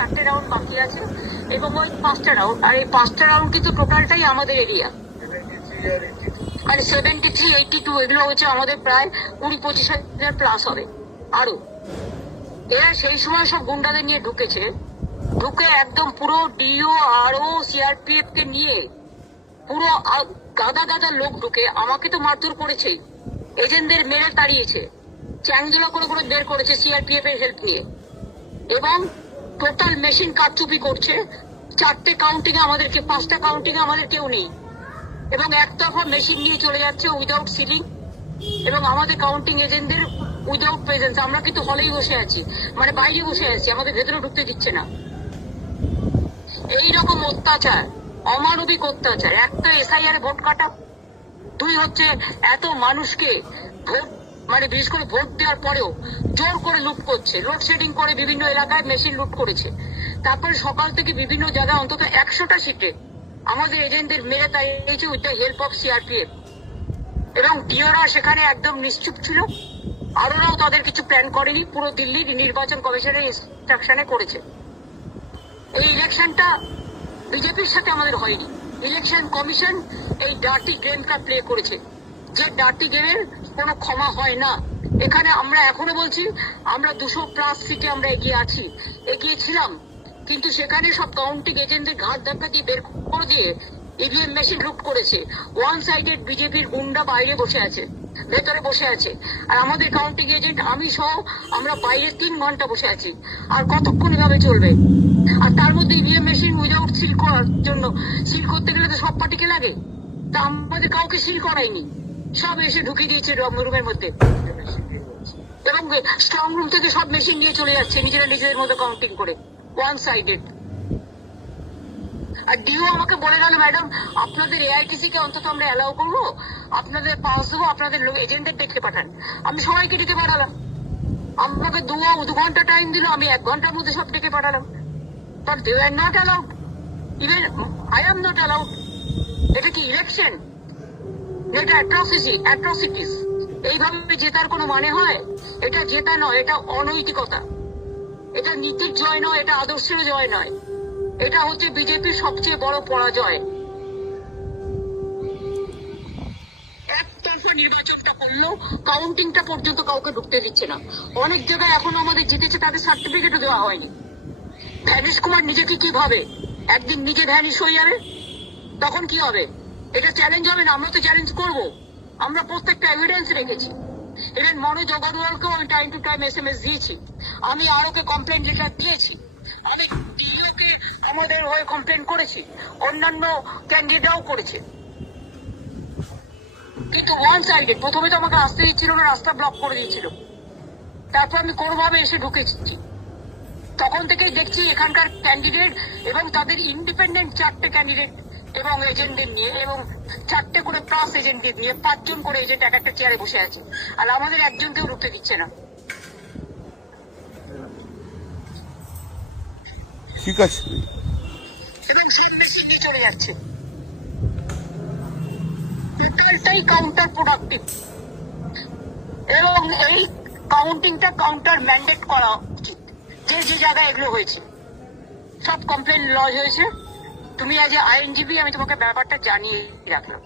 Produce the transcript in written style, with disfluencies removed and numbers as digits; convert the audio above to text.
4টে round বাকি আছে এবং ওই 5টা রাউন্ড, আর এই 5টা রাউন্ড কিন্তু টোটালটাই আমাদের এরিয়া। মানে 73, 82 এগুলো হচ্ছে আমাদের প্রায় 20-25 হাজার প্লাস হবে আরো। এরা সেই সময় সব গুন্ডাদের নিয়ে ঢুকেছে, ঢুকে একদম পুরো ডিও আরও সিআরপিএফ কে নিয়ে পুরো গাদা গাদা লোক ঢুকে আমাকে তো মারধর করেছেই, এজেন্টদের মেরে তাড়িয়েছে, চ্যাংদোলা করে করে বের করেছে সিআরপিএফ এর হেল্প নিয়ে, এবং টোটাল মেশিন কারচুপি করছে। 4টে কাউন্টিং এ আমাদেরকে, 5টা কাউন্টিং এ আমাদের কেউ নেই, এবং একতরফা মেশিন নিয়ে চলে যাচ্ছে উইদাউট সিলিং, এবং আমাদের কাউন্টিং এজেন্টদের উইদাউট প্রেজেন্স। আমরা কিন্তু হলেই বসে আছি, মানে বাইরে বসে আছি, আমাদের ভেতরে ঢুকতে দিচ্ছে না। এইরকম অত্যাচার, অমানবিক অত্যাচার। একটা এসআইআর ভোট কাটা, 2 হচ্ছে এত মানুষকে ভোট, মানে বিশেষ করে ভোট দেওয়ার পরেও জোর করে লুট করছে, লোডশেডিং করে বিভিন্ন এলাকায় মেশিন লুট করেছে। তারপরে সকাল থেকে বিভিন্ন জায়গায় অন্তত 100টা সিটে আমাদের এজেন্টদের মেরে তাড়িয়েছে with the help of CRPF, এবং ডিওরা সেখানে একদম নিশ্চুপ ছিল। আরোরাও তাদের কিছু প্ল্যান করেনি, পুরো দিল্লির নির্বাচন কমিশনের ইনস্ট্রাকশনে করেছে। এই ইলেকশনটা বিজেপির সাথে আমাদের হয়নি, ইলেকশন কমিশন এই ডার্টি গেমটা প্লে করেছে, যে ডার্টি গেমের কোনো ক্ষমা হয় না। এখানে আমরা এখনো বলছি, আমরা 200+ সিটে আমরা এগিয়ে আছি, এগিয়ে ছিলাম, কিন্তু সেখানে সব কাউন্টিং এজেন্টদের ঘাট ধাক্কা দিয়ে বের করে দিয়ে ইভিএম মেশিন লুট করেছে। ওয়ান সাইডেড বিজেপির গুন্ডা বাইরে বসে আছে, ভেতরে বসে আছে, আর আমাদের কাউন্টিং এজেন্ট আমি সহ আমরা বাইরে 3 ঘন্টা বসে আছি। আর কতক্ষণ এভাবে চলবে? আর তার মধ্যে ইভিএম মেশিন উইদাউট সিল করার জন্য, সিল করতে গেলে তো সব পার্টিকে লাগে, তা আমাদের কাউকে সিল করায়নি, সব এসে ঢুকে দিয়েছে রুমের মধ্যে, এবং স্ট্রং রুম থেকে সব মেশিন নিয়ে চলে যাচ্ছে নিজেরা নিজেদের মধ্যে কাউন্টিং করে, ওয়ান সাইডেড। আর ডিও আমাকে বলে গেল, ম্যাডাম আপনাদের এআইটিসি কে অন্তত আমরা অ্যালাউ করবো, আপনাদের পাস দেবো, আপনাদের এজেন্টদের ডেকে পাঠান। আমি সবাইকে ডেকে পাঠালাম, আমাকে 2 ঘন্টা টাইম দিল, আমি 1 ঘন্টার মধ্যে সব ডেকে পাঠালাম। But they are not allowed, even I am not allowed. এটা কি ইলেকশন? এটা অ্যাট্রসিটিস। এইভাবে জেতার কোনো মানে হয়? এটা জেতা নয়, এটা অনৈতিকতা, এটা নীতির জয় নয়, এটা আদর্শের জয় নয়, এটা হচ্ছে বিজেপির সবচেয়ে বড় পরাজয়। একতরফা নির্বাচনটা করলো, কাউন্টিংটা পর্যন্ত কাউকে ঢুকতে দিচ্ছে না। অনেক জায়গায় এখনো আমাদের জিতেছে, তাদের সার্টিফিকেটও দেওয়া হয়নি। ভ্যানিশ কুমার নিজেকে কি ভাবে? একদিন নিজে ভ্যানিশ হয়ে যাবে, তখন কি হবে? এটা চ্যালেঞ্জ হবে না? আমরা তো চ্যালেঞ্জ করবো, আমরা প্রত্যেকটা এভিডেন্স রেখেছি। ইভেন মনোজ অগরওয়ালকেও আমি টাইম টু টাইম SMS দিয়েছি, আমি আরোকে কমপ্লেন লেটার দিয়েছি, আমি ডিওকে আমাদের হয়ে কমপ্লেন করেছি, অন্যান্য ক্যান্ডিডেটরাও করেছে, কিন্তু ওয়ান সাইডেড। প্রথমে তো আমাকে আসতে দিচ্ছিল না, রাস্তা ব্লক করে দিয়েছিল, তারপর আমি কোনোভাবে এসে ঢুকেছি। তখন থেকেই দেখছি এখানকার ক্যান্ডিডেট এবং তাদের ইন্ডিপেন্ডেন্ট 4টে ক্যান্ডিডেট এবং এজেন্টদের নিয়ে, এবং 4টে করে প্লাস এজেন্টদের নিয়ে 5 জন করে এজেন্ট এক একটা চেয়ারে বসে আছে, আর আমাদের একজনকেও ঢুকতে দিচ্ছে না। ঠিক আছে, এবং সব মেশিন নিয়ে চলে যাচ্ছে, টোটালটাই কাউন্টার প্রোডাক্টিভ, এবং এই কাউন্টিংটা কাউন্টার ম্যান্ডেট করা উচিত। যে জায়গায় এগুলো হয়েছে সব কমপ্লেন লজ হয়েছে, তুমি আজ আইনজীবী, আমি তোমাকে ব্যাপারটা জানিয়ে রাখলাম।